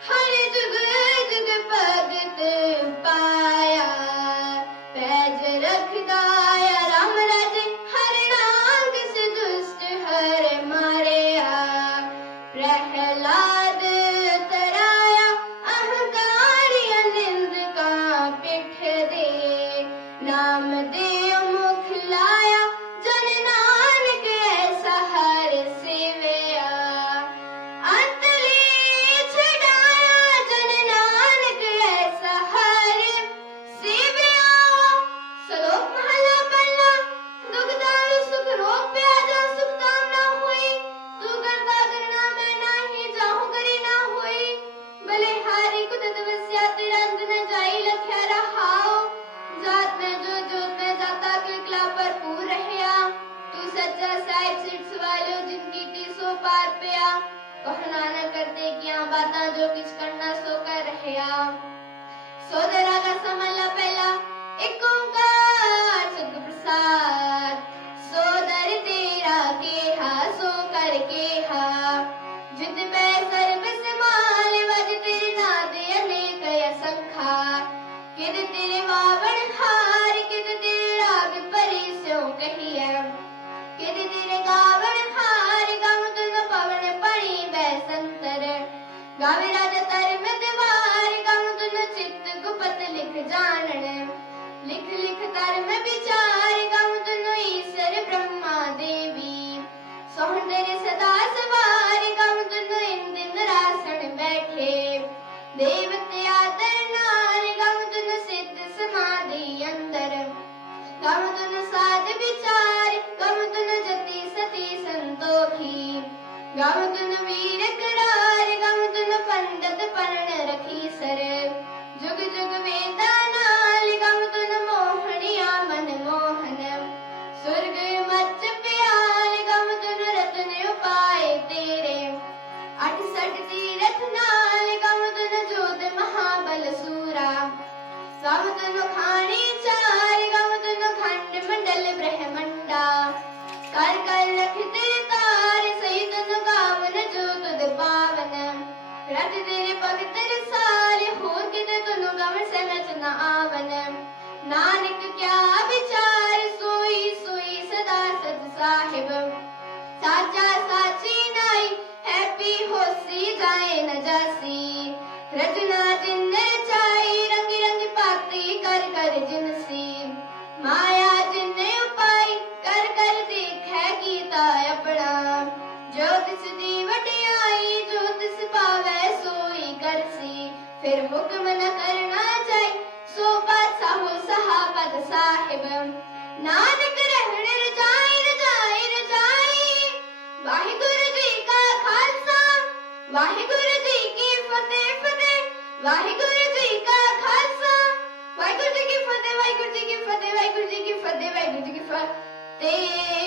हर जुग जुग या राम हर नाम किस दुष्ट हर मारिया। प्रहलाद तराया, अहंकारी अनिंद का पिठ दे। नाम दे संखार। किद तेरे हार तेरे राग तेरे गावन हार गाव पवन पड़ी बैसंतर। गावे राजा तर में दवार गाव चित्त गुपत लिख लिख लिख तर में विचार तो रखी गम तुन वीर करार गम तुन पंडित परण रखी सर जुग जुग वेदा नाल गम तुन मोहनिया मन मोहन स्वर्ग मच प्याल गम तुन रतन उपाय तेरे अठ सठ तीरथ नाल गम तुन जोत महाबल सूरा सब तुन खान ਤੇਰੇ ਭਗਤ ਰਸਾਲ ਹੋਰ ਕਿਤੇ ਤੁਨ ਗਵਨ ਸਮਝ ਨ ਆਵਨ ਨਾਨਕ ਕਿਆ ਵਿਚਾਰ, ਸੋਈ ਸੋਈ ਸਦਾ ਸਤ ਸਾਹਿਬ। ਸਾਚਾ ਸਾਚੀ ਨਾਈ, ਹੈਪੀ ਹੋਸੀ ਜਾਏ ਨ ਰਚਨਾ ਜਿਨ ਚਾਈ, ਰੰਗ ਰੰਗ ਪਾਤੀ, ਕਰ ਕਰ ਜਿਨਸੀ। ਮਾਇਆ ਜਿੰਨੇ ਉਪਾਈ, ਕਰ ਕਰ ਦੇਖੈ ਕੀਤਾ ਆਪਣਾ। ਜੋ ਤਿਸ ਦੀ ਵਡਿਆਈ मुकमन करना जाय सोबत साहो सहाबत साहिब। नानक रहणे रजाई रजाई रजाई वाहिगुरु जी का खालसा वाहिगुरु जी की फतेह फतेह। वाहिगुरु जी का खालसा। वाहिगुरु जी की फतेह वाहिगुरु जी की फतेह वाहिगुरु जी की फतेह वाहिगुरु जी की फतेह।